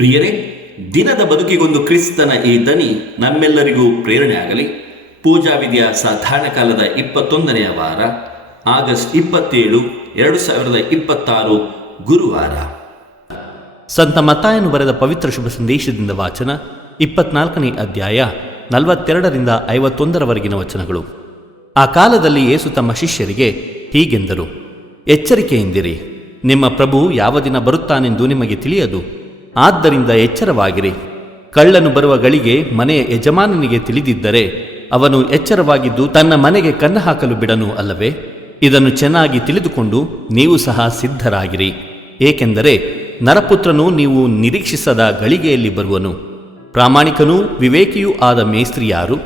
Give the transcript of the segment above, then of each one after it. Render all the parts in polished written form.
ಪ್ರಿಯರೇ, ದಿನದ ಬದುಕಿಗೊಂದು ಕ್ರಿಸ್ತನ ಈ ದನಿ ನಮ್ಮೆಲ್ಲರಿಗೂ ಪ್ರೇರಣೆ ಆಗಲಿ. ಪೂಜಾ ವಿಧಿಯ ಸಾಧಾರಣ ಕಾಲದ 21ನೆಯ ವಾರ, ಆಗಸ್ಟ್ 27, 2026, ಗುರುವಾರ. ಸಂತ ಮತ್ತಾಯನು ಬರೆದ ಪವಿತ್ರ ಶುಭ ಸಂದೇಶದಿಂದ ವಾಚನ. 24ನೇ ಅಧ್ಯಾಯ 42ರಿಂದ 51ರವರೆಗಿನ ವಚನಗಳು. ಆ ಕಾಲದಲ್ಲಿ ಯೇಸು ತಮ್ಮ ಶಿಷ್ಯರಿಗೆ ಹೀಗೆಂದರು: ಎಚ್ಚರಿಕೆಯಿಂದಿರಿ, ನಿಮ್ಮ ಪ್ರಭು ಯಾವ ದಿನ ಬರುತ್ತಾನೆಂದು ನಿಮಗೆ ತಿಳಿಯದು. ಆದ್ದರಿಂದ ಎಚ್ಚರವಾಗಿರಿ. ಕಳ್ಳನು ಬರುವ ಗಳಿಗೆ ಮನೆಯ ಯಜಮಾನನಿಗೆ ತಿಳಿದಿದ್ದರೆ ಅವನು ಎಚ್ಚರವಾಗಿದ್ದು ತನ್ನ ಮನೆಗೆ ಕನ್ನ ಹಾಕಲು ಬಿಡನು ಅಲ್ಲವೇ? ಇದನ್ನು ಚೆನ್ನಾಗಿ ತಿಳಿದುಕೊಂಡು ನೀವು ಸಹ ಸಿದ್ಧರಾಗಿರಿ. ಏಕೆಂದರೆ ನರಪುತ್ರನು ನೀವು ನಿರೀಕ್ಷಿಸದ ಗಳಿಗೆಯಲ್ಲಿ ಬರುವನು. ಪ್ರಾಮಾಣಿಕನೂ ವಿವೇಕಿಯೂ ಆದ ಮೇಸ್ತ್ರಿ ಯಾರು?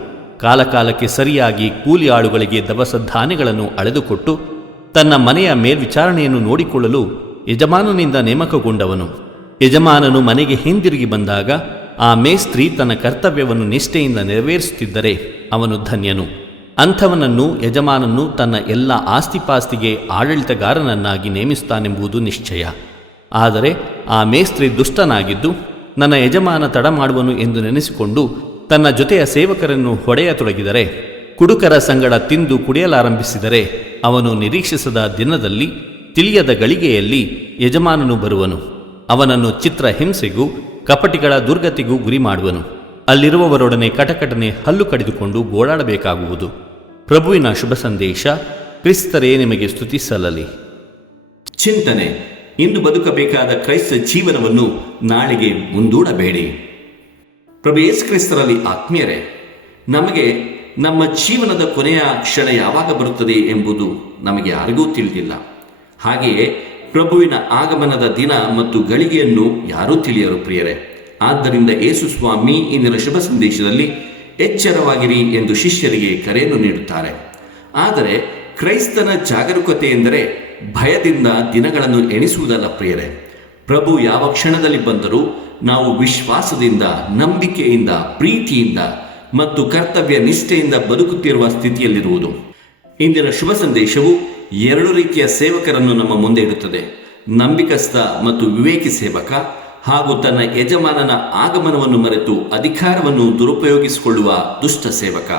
ಕಾಲಕಾಲಕ್ಕೆ ಸರಿಯಾಗಿ ಕೂಲಿ ಆಳುಗಳಿಗೆ ದವಸ ಧಾನ್ಯಗಳನ್ನು ಅಳೆದುಕೊಟ್ಟು ತನ್ನ ಮನೆಯ ಮೇಲ್ವಿಚಾರಣೆಯನ್ನು ನೋಡಿಕೊಳ್ಳಲು ಯಜಮಾನನಿಂದ ನೇಮಕಗೊಂಡವನು. ಯಜಮಾನನು ಮನೆಗೆ ಹಿಂದಿರುಗಿ ಬಂದಾಗ ಆ ಮೇಸ್ತ್ರಿ ತನ್ನ ಕರ್ತವ್ಯವನ್ನು ನಿಷ್ಠೆಯಿಂದ ನೆರವೇರಿಸುತ್ತಿದ್ದರೆ ಅವನು ಧನ್ಯನು. ಅಂಥವನನ್ನು ಯಜಮಾನನು ತನ್ನ ಎಲ್ಲ ಆಸ್ತಿಪಾಸ್ತಿಗೆ ಆಡಳಿತಗಾರನನ್ನಾಗಿ ನೇಮಿಸುತ್ತಾನೆಂಬುದು ನಿಶ್ಚಯ. ಆದರೆ ಆ ಮೇಸ್ತ್ರಿ ದುಷ್ಟನಾಗಿದ್ದು ನನ್ನ ಯಜಮಾನ ತಡ ಮಾಡುವನು ಎಂದು ನೆನೆಸಿಕೊಂಡು ತನ್ನ ಜೊತೆಯ ಸೇವಕರನ್ನು ಹೊಡೆಯತೊಡಗಿದರೆ, ಕುಡುಕರ ಸಂಗಡ ತಿಂದು ಕುಡಿಯಲಾರಂಭಿಸಿದರೆ, ಅವನು ನಿರೀಕ್ಷಿಸದ ದಿನದಲ್ಲಿ ತಿಳಿಯದ ಗಳಿಗೆಯಲ್ಲಿ ಯಜಮಾನನು ಬರುವನು. ಅವನನ್ನು ಚಿತ್ರ ಹಿಂಸೆಗೂ ಕಪಟಿಗಳ ದುರ್ಗತಿಗೂ ಗುರಿ ಮಾಡುವನು. ಅಲ್ಲಿರುವವರೊಡನೆ ಕಟಕಟನೆ ಹಲ್ಲು ಕಡಿದುಕೊಂಡು ಗೋಳಾಡಬೇಕಾಗುವುದು. ಪ್ರಭುವಿನ ಶುಭ ಸಂದೇಶ. ಕ್ರಿಸ್ತರೇ ನಿಮಗೆ ಸ್ತುತಿ ಸಲ್ಲಲಿ. ಚಿಂತನೆ: ಇಂದು ಬದುಕಬೇಕಾದ ಕ್ರೈಸ್ತ ಜೀವನವನ್ನು ನಾಳೆಗೆ ಮುಂದೂಡಬೇಡಿ. ಪ್ರಭು ಯೇಸು ಕ್ರಿಸ್ತರಲ್ಲಿ ಆತ್ಮೀಯರೇ, ನಮಗೆ ನಮ್ಮ ಜೀವನದ ಕೊನೆಯ ಕ್ಷಣ ಯಾವಾಗ ಬರುತ್ತದೆ ಎಂಬುದು ನಮಗೆ ಯಾರಿಗೂ ತಿಳಿದಿಲ್ಲ. ಹಾಗೆಯೇ ಪ್ರಭುವಿನ ಆಗಮನದ ದಿನ ಮತ್ತು ಗಳಿಗೆಯನ್ನು ಯಾರೂ ತಿಳಿಯರು ಪ್ರಿಯರೇ. ಆದ್ದರಿಂದ ಯೇಸು ಸ್ವಾಮಿ ಇಂದಿನ ಶುಭ ಸಂದೇಶದಲ್ಲಿ ಎಚ್ಚರವಾಗಿರಿ ಎಂದು ಶಿಷ್ಯರಿಗೆ ಕರೆಯನ್ನು ನೀಡುತ್ತಾರೆ. ಆದರೆ ಕ್ರೈಸ್ತನ ಜಾಗರೂಕತೆ ಎಂದರೆ ಭಯದಿಂದ ದಿನಗಳನ್ನು ಎಣಿಸುವುದಲ್ಲ ಪ್ರಿಯರೇ. ಪ್ರಭು ಯಾವ ಕ್ಷಣದಲ್ಲಿ ಬಂದರೂ ನಾವು ವಿಶ್ವಾಸದಿಂದ, ನಂಬಿಕೆಯಿಂದ, ಪ್ರೀತಿಯಿಂದ ಮತ್ತು ಕರ್ತವ್ಯ ನಿಷ್ಠೆಯಿಂದ ಬದುಕುತ್ತಿರುವ ಸ್ಥಿತಿಯಲ್ಲಿರುವುದು. ಇಂದಿನ ಶುಭ ಸಂದೇಶವು 2 ರೀತಿಯ ಸೇವಕರನ್ನು ನಮ್ಮ ಮುಂದೆ ಇಡುತ್ತದೆ: ನಂಬಿಕಸ್ಥ ಮತ್ತು ವಿವೇಕಿ ಸೇವಕ, ಹಾಗೂ ತನ್ನ ಯಜಮಾನನ ಆಗಮನವನ್ನು ಮರೆತು ಅಧಿಕಾರವನ್ನು ದುರುಪಯೋಗಿಸಿಕೊಳ್ಳುವ ದುಷ್ಟ ಸೇವಕ.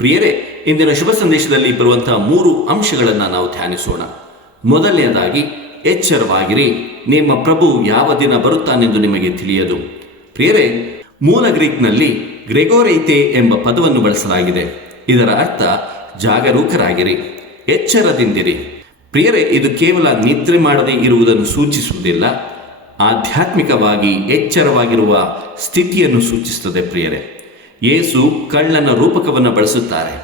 ಪ್ರಿಯರೇ, ಇಂದಿನ ಶುಭ ಸಂದೇಶದಲ್ಲಿ ಬರುವಂತಹ 3 ಅಂಶಗಳನ್ನು ನಾವು ಧ್ಯಾನಿಸೋಣ. ಮೊದಲನೆಯದಾಗಿ, ಎಚ್ಚರವಾಗಿರಿ, ನಿಮ್ಮ ಪ್ರಭು ಯಾವ ದಿನ ಬರುತ್ತಾನೆಂದು ನಿಮಗೆ ತಿಳಿಯದು. ಪ್ರಿಯರೇ, ಮೂಲ ಗ್ರೀಕ್ನಲ್ಲಿ ಗ್ರೆಗೋರೈತೆ ಎಂಬ ಪದವನ್ನು ಬಳಸಲಾಗಿದೆ. ಇದರ ಅರ್ಥ ಜಾಗರೂಕರಾಗಿರಿ, ಎಚ್ಚರದಿಂದಿರಿ. ಪ್ರಿಯರೇ, ಇದು ಕೇವಲ ನಿದ್ರೆ ಮಾಡದೇ ಇರುವುದನ್ನು ಸೂಚಿಸುವುದಿಲ್ಲ, ಆಧ್ಯಾತ್ಮಿಕವಾಗಿ ಎಚ್ಚರವಾಗಿರುವ ಸ್ಥಿತಿಯನ್ನು ಸೂಚಿಸುತ್ತದೆ. ಪ್ರಿಯರೇ, ಯೇಸು ಕಳ್ಳನ ರೂಪಕವನ್ನು ಬಳಸುತ್ತಾರೆ.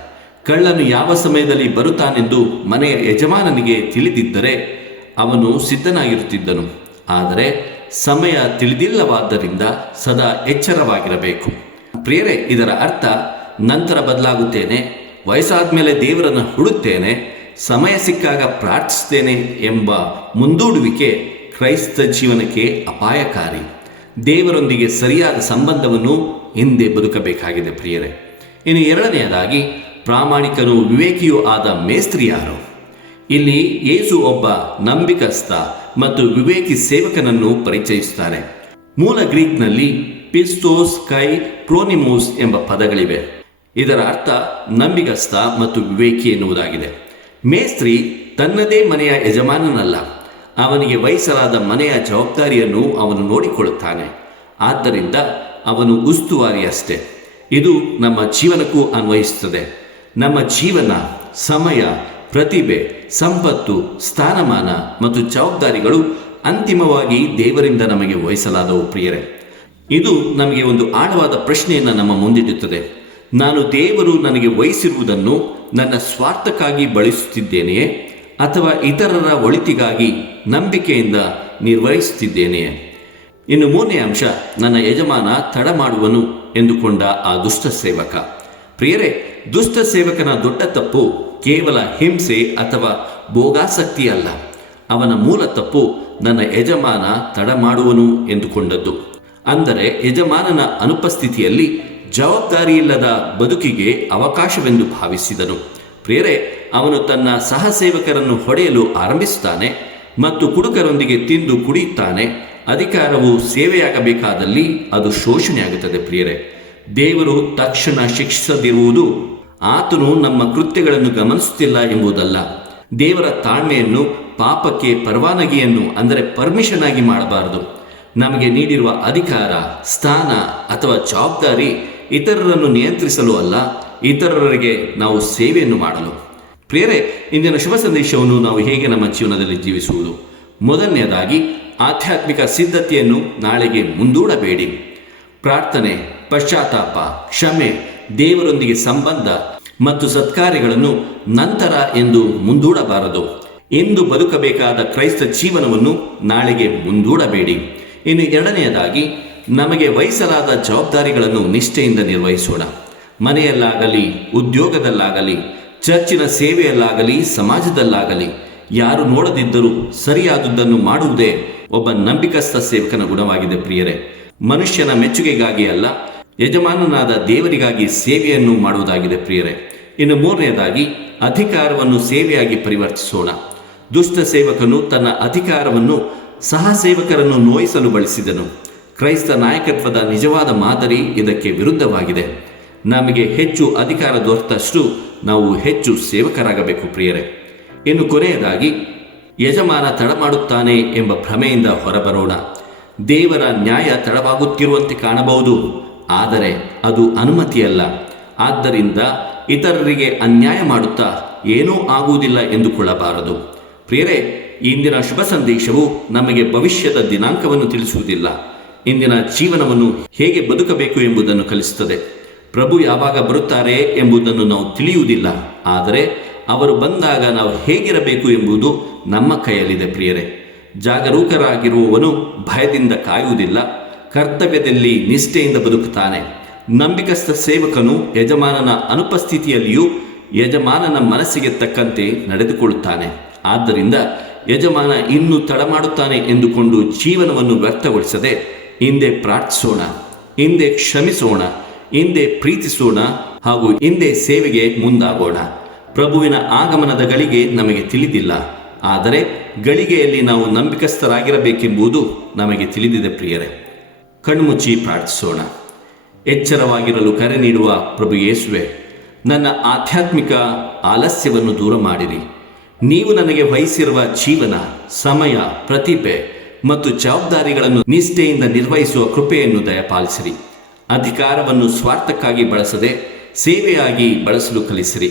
ಕಳ್ಳನು ಯಾವ ಸಮಯದಲ್ಲಿ ಬರುತ್ತಾನೆಂದು ಮನೆಯ ಯಜಮಾನನಿಗೆ ತಿಳಿದಿದ್ದರೆ ಅವನು ಸಿದ್ಧನಾಗಿರುತ್ತಿದ್ದನು. ಆದರೆ ಸಮಯ ತಿಳಿದಿಲ್ಲವಾದ್ದರಿಂದ ಸದಾ ಎಚ್ಚರವಾಗಿರಬೇಕು. ಪ್ರಿಯರೇ, ಇದರ ಅರ್ಥ ನಂತರ ಬದಲಾಗುತ್ತೇನೆ, ವಯಸ್ಸಾದ ಮೇಲೆ ದೇವರನ್ನು ಹುಡುಕ್ತೇನೆ, ಸಮಯ ಸಿಕ್ಕಾಗ ಪ್ರಾರ್ಥಿಸ್ತೇನೆ ಎಂಬ ಮುಂದೂಡುವಿಕೆ ಕ್ರೈಸ್ತ ಜೀವನಕ್ಕೆ ಅಪಾಯಕಾರಿ. ದೇವರೊಂದಿಗೆ ಸರಿಯಾದ ಸಂಬಂಧವನ್ನು ಹಿಂದೆ ಬದುಕಬೇಕಾಗಿದೆ ಪ್ರಿಯರೇ. ಇನ್ನು ಎರಡನೆಯದಾಗಿ, ಪ್ರಾಮಾಣಿಕನೂ ವಿವೇಕಿಯೂ ಆದ ಮೇಸ್ತ್ರಿ ಯಾರು? ಇಲ್ಲಿ ಯೇಸು ಒಬ್ಬ ನಂಬಿಕಸ್ಥ ಮತ್ತು ವಿವೇಕಿ ಸೇವಕನನ್ನು ಪರಿಚಯಿಸುತ್ತಾರೆ. ಮೂಲ ಗ್ರೀಕ್ನಲ್ಲಿ ಪಿಸ್ತೋಸ್, ಕೈ, ಪ್ರೋನಿಮೋಸ್ ಎಂಬ ಪದಗಳಿವೆ. ಇದರ ಅರ್ಥ ನಂಬಿಕಸ್ಥ ಮತ್ತು ವಿವೇಕಿ ಎನ್ನುವುದಾಗಿದೆ. ಮೇಸ್ತ್ರಿ ತನ್ನದೇ ಮನೆಯ ಯಜಮಾನನಲ್ಲ, ಅವನಿಗೆ ವಹಿಸಲಾದ ಮನೆಯ ಜವಾಬ್ದಾರಿಯನ್ನು ಅವನು ನೋಡಿಕೊಳ್ಳುತ್ತಾನೆ. ಆದ್ದರಿಂದ ಅವನು ಉಸ್ತುವಾರಿ ಅಷ್ಟೇ. ಇದು ನಮ್ಮ ಜೀವನಕ್ಕೂ ಅನ್ವಯಿಸುತ್ತದೆ. ನಮ್ಮ ಜೀವನ, ಸಮಯ, ಪ್ರತಿಭೆ, ಸಂಪತ್ತು, ಸ್ಥಾನಮಾನ ಮತ್ತು ಜವಾಬ್ದಾರಿಗಳು ಅಂತಿಮವಾಗಿ ದೇವರಿಂದ ನಮಗೆ ವಹಿಸಲಾದವು ಪ್ರಿಯರೇ. ಇದು ನಮಗೆ ಒಂದು ಆಳವಾದ ಪ್ರಶ್ನೆಯನ್ನು ನಮ್ಮ ಮುಂದಿಡುತ್ತದೆ. ನಾನು ದೇವರು ನನಗೆ ವಹಿಸಿರುವುದನ್ನು ನನ್ನ ಸ್ವಾರ್ಥಕ್ಕಾಗಿ ಬಳಸುತ್ತಿದ್ದೇನೆಯೇ, ಅಥವಾ ಇತರರ ಒಳಿತಿಗಾಗಿ ನಂಬಿಕೆಯಿಂದ ನಿರ್ವಹಿಸುತ್ತಿದ್ದೇನೆಯೇ? ಇನ್ನು 3ನೇ ಅಂಶ, ನನ್ನ ಯಜಮಾನ ತಡ ಮಾಡುವನು ಎಂದುಕೊಂಡ ಆ ದುಷ್ಟ ಸೇವಕ. ಪ್ರಿಯರೇ, ದುಷ್ಟ ಸೇವಕನ ದೊಡ್ಡ ತಪ್ಪು ಕೇವಲ ಹಿಂಸೆ ಅಥವಾ ಭೋಗಾಸಕ್ತಿ ಅಲ್ಲ. ಅವನ ಮೂಲ ತಪ್ಪು ನನ್ನ ಯಜಮಾನ ತಡ ಮಾಡುವನು ಎಂದುಕೊಂಡದ್ದು. ಅಂದರೆ ಯಜಮಾನನ ಅನುಪಸ್ಥಿತಿಯಲ್ಲಿ ಜವಾಬ್ದಾರಿಯಿಲ್ಲದ ಬದುಕಿಗೆ ಅವಕಾಶವೆಂದು ಭಾವಿಸಿದನು. ಪ್ರಿಯರೇ, ಅವನು ತನ್ನ ಸಹ ಸೇವಕರನ್ನು ಹೊಡೆಯಲು ಆರಂಭಿಸುತ್ತಾನೆ ಮತ್ತು ಕುಡುಕರೊಂದಿಗೆ ತಿಂದು ಕುಡಿಯುತ್ತಾನೆ. ಅಧಿಕಾರವು ಸೇವೆಯಾಗಬೇಕಾದಲ್ಲಿ ಅದು ಶೋಷಣೆಯಾಗುತ್ತದೆ ಪ್ರಿಯರೇ. ದೇವರು ತಕ್ಷಣ ಶಿಕ್ಷಿಸದಿರುವುದು ಆತನು ನಮ್ಮ ಕೃತ್ಯಗಳನ್ನು ಗಮನಿಸುತ್ತಿಲ್ಲ ಎಂಬುದಲ್ಲ. ದೇವರ ತಾಳ್ಮೆಯನ್ನು ಪಾಪಕ್ಕೆ ಪರವಾನಗಿಯನ್ನು ಅಂದರೆ ಪರ್ಮಿಷನ್ ಆಗಿ ಮಾಡಬಾರದು. ನಮಗೆ ನೀಡಿರುವ ಅಧಿಕಾರ, ಸ್ಥಾನ ಅಥವಾ ಜವಾಬ್ದಾರಿ ಇತರರನ್ನು ನಿಯಂತ್ರಿಸಲು ಅಲ್ಲ, ಇತರರಿಗೆ ನಾವು ಸೇವೆಯನ್ನು ಮಾಡಲು. ಪ್ರಿಯರೇ, ಇಂದಿನ ಶುಭ ಸಂದೇಶವನ್ನು ನಾವು ಹೇಗೆ ನಮ್ಮ ಜೀವನದಲ್ಲಿ ಜೀವಿಸುವುದು? ಮೊದಲನೆಯದಾಗಿ, ಆಧ್ಯಾತ್ಮಿಕ ಸಿದ್ಧತೆಯನ್ನು ನಾಳೆಗೆ ಮುಂದೂಡಬೇಡಿ. ಪ್ರಾರ್ಥನೆ, ಪಶ್ಚಾತ್ತಾಪ, ಕ್ಷಮೆ, ದೇವರೊಂದಿಗೆ ಸಂಬಂಧ ಮತ್ತು ಸತ್ಕಾರ್ಯಗಳನ್ನು ನಂತರ ಎಂದು ಮುಂದೂಡಬಾರದು. ಇಂದು ಬದುಕಬೇಕಾದ ಕ್ರೈಸ್ತ ಜೀವನವನ್ನು ನಾಳೆಗೆ ಮುಂದೂಡಬೇಡಿ. ಇನ್ನು ಎರಡನೆಯದಾಗಿ, ನಮಗೆ ವಹಿಸಲಾದ ಜವಾಬ್ದಾರಿಗಳನ್ನು ನಿಷ್ಠೆಯಿಂದ ನಿರ್ವಹಿಸೋಣ. ಮನೆಯಲ್ಲಾಗಲಿ, ಉದ್ಯೋಗದಲ್ಲಾಗಲಿ, ಚರ್ಚಿನ ಸೇವೆಯಲ್ಲಾಗಲಿ, ಸಮಾಜದಲ್ಲಾಗಲಿ ಯಾರು ನೋಡದಿದ್ದರೂ ಸರಿಯಾದುದನ್ನು ಮಾಡುವುದೇ ಒಬ್ಬ ನಂಬಿಕಸ್ಥ ಸೇವಕನ ಗುಣವಾಗಿದೆ ಪ್ರಿಯರೇ. ಮನುಷ್ಯನ ಮೆಚ್ಚುಗೆಗಾಗಿ ಅಲ್ಲ, ಯಜಮಾನನಾದ ದೇವರಿಗಾಗಿ ಸೇವೆಯನ್ನು ಮಾಡುವುದಾಗಿದೆ ಪ್ರಿಯರೇ. ಇನ್ನು ಮೂರನೆಯದಾಗಿ, ಅಧಿಕಾರವನ್ನು ಸೇವೆಯಾಗಿ ಪರಿವರ್ತಿಸೋಣ. ದುಷ್ಟ ಸೇವಕನು ತನ್ನ ಅಧಿಕಾರವನ್ನು ಸಹ ಸೇವಕರನ್ನು ನೋಯಿಸಲು ಬಳಸಿದನು. ಕ್ರೈಸ್ತ ನಾಯಕತ್ವದ ನಿಜವಾದ ಮಾದರಿ ಇದಕ್ಕೆ ವಿರುದ್ಧವಾಗಿದೆ. ನಮಗೆ ಹೆಚ್ಚು ಅಧಿಕಾರ ದೊರೆತಷ್ಟು ನಾವು ಹೆಚ್ಚು ಸೇವಕರಾಗಬೇಕು ಪ್ರಿಯರೇ. ಇನ್ನು ಕೊನೆಯದಾಗಿ, ಯಜಮಾನ ತಡ ಮಾಡುತ್ತಾನೆ ಎಂಬ ಭ್ರಮೆಯಿಂದ ಹೊರಬರೋಣ. ದೇವರ ನ್ಯಾಯ ತಡವಾಗುತ್ತಿರುವಂತೆ ಕಾಣಬಹುದು, ಆದರೆ ಅದು ಅನುಮತಿಯಲ್ಲ. ಆದ್ದರಿಂದ ಇತರರಿಗೆ ಅನ್ಯಾಯ ಮಾಡುತ್ತಾ ಏನೂ ಆಗುವುದಿಲ್ಲ ಎಂದುಕೊಳ್ಳಬಾರದು. ಪ್ರಿಯರೇ, ಇಂದಿನ ಶುಭ ಸಂದೇಶವು ನಮಗೆ ಭವಿಷ್ಯದ ದಿನಾಂಕವನ್ನು ತಿಳಿಸುವುದಿಲ್ಲ, ಇಂದಿನ ಜೀವನವನ್ನು ಹೇಗೆ ಬದುಕಬೇಕು ಎಂಬುದನ್ನು ಕಲಿಸುತ್ತದೆ. ಪ್ರಭು ಯಾವಾಗ ಬರುತ್ತಾರೆ ಎಂಬುದನ್ನು ನಾವು ತಿಳಿಯುವುದಿಲ್ಲ, ಆದರೆ ಅವರು ಬಂದಾಗ ನಾವು ಹೇಗಿರಬೇಕು ಎಂಬುದು ನಮ್ಮ ಕೈಯಲ್ಲಿದೆ ಪ್ರಿಯರೇ. ಜಾಗರೂಕರಾಗಿರುವವನು ಭಯದಿಂದ ಕಾಯುವುದಿಲ್ಲ, ಕರ್ತವ್ಯದಲ್ಲಿ ನಿಷ್ಠೆಯಿಂದ ಬದುಕುತ್ತಾನೆ. ನಂಬಿಕಸ್ಥ ಸೇವಕನು ಯಜಮಾನನ ಅನುಪಸ್ಥಿತಿಯಲ್ಲಿಯೂ ಯಜಮಾನನ ಮನಸ್ಸಿಗೆ ತಕ್ಕಂತೆ ನಡೆದುಕೊಳ್ಳುತ್ತಾನೆ. ಆದ್ದರಿಂದ ಯಜಮಾನ ಇನ್ನೂ ತಡ ಮಾಡುತ್ತಾನೆ ಎಂದುಕೊಂಡು ಜೀವನವನ್ನು ವ್ಯರ್ಥಗೊಳಿಸದೆ ಹಿಂದೆ ಪ್ರಾರ್ಥಿಸೋಣ, ಹಿಂದೆ ಕ್ಷಮಿಸೋಣ, ಹಿಂದೆ ಪ್ರೀತಿಸೋಣ ಹಾಗೂ ಹಿಂದೆ ಸೇವೆಗೆ ಮುಂದಾಗೋಣ. ಪ್ರಭುವಿನ ಆಗಮನದ ಗಳಿಗೆ ನಮಗೆ ತಿಳಿದಿಲ್ಲ, ಆದರೆ ಗಳಿಗೆಯಲ್ಲಿ ನಾವು ನಂಬಿಕಸ್ಥರಾಗಿರಬೇಕೆಂಬುದು ನಮಗೆ ತಿಳಿದಿದೆ ಪ್ರಿಯರೇ. ಕಣ್ಮುಚ್ಚಿ ಪ್ರಾರ್ಥಿಸೋಣ. ಎಚ್ಚರವಾಗಿರಲು ಕರೆ ನೀಡುವ ಪ್ರಭು ಯೇಸುವೆ, ನನ್ನ ಆಧ್ಯಾತ್ಮಿಕ ಆಲಸ್ಯವನ್ನು ದೂರ ಮಾಡಿರಿ. ನೀವು ನನಗೆ ವಹಿಸಿರುವ ಜೀವನ, ಸಮಯ, ಪ್ರತಿಭೆ ಮತ್ತು ಜವಾಬ್ದಾರಿಗಳನ್ನು ನಿಷ್ಠೆಯಿಂದ ನಿರ್ವಹಿಸುವ ಕೃಪೆಯನ್ನು ದಯಪಾಲಿಸಿರಿ. ಅಧಿಕಾರವನ್ನು ಸ್ವಾರ್ಥಕ್ಕಾಗಿ ಬಳಸದೆ ಸೇವೆಯಾಗಿ ಬಳಸಲು ಕಲಿಸಿರಿ.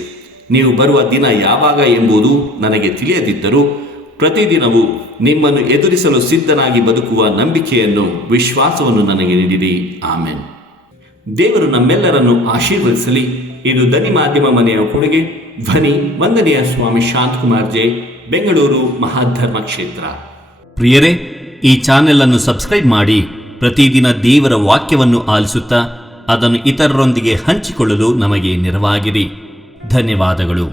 ನೀವು ಬರುವ ದಿನ ಯಾವಾಗ ಎಂಬುದು ನನಗೆ ತಿಳಿಯದಿದ್ದರೂ ಪ್ರತಿದಿನವೂ ನಿಮ್ಮನ್ನು ಎದುರಿಸಲು ಸಿದ್ಧನಾಗಿ ಬದುಕುವ ನಂಬಿಕೆಯನ್ನು, ವಿಶ್ವಾಸವನ್ನು ನನಗೆ ನೀಡಿರಿ. ಆಮೆನ್. ದೇವರು ನಮ್ಮೆಲ್ಲರನ್ನು ಆಶೀರ್ವದಿಸಲಿ. ಇದು ಧ್ವನಿ ಮಾಧ್ಯಮ ಮನೆಯ ಕೊಡುಗೆ. ಧ್ವನಿ ವಂದನೆಯ ಸ್ವಾಮಿ ಶಾಂತಕುಮಾರ್ ಜೆ, ಬೆಂಗಳೂರು ಮಹಾಧರ್ಮ ಕ್ಷೇತ್ರ. ಪ್ರಿಯರೇ, ಈ ಚಾನೆಲ್ ಅನ್ನು ಸಬ್ಸ್ಕ್ರೈಬ್ ಮಾಡಿ ಪ್ರತಿದಿನ ದೇವರ ವಾಕ್ಯವನ್ನು ಆಲಿಸುತ್ತಾ ಅದನ್ನು ಇತರರೊಂದಿಗೆ ಹಂಚಿಕೊಳ್ಳಲು ನಮಗೆ ನೆರವಾಗಿರಿ. ಧನ್ಯವಾದಗಳು.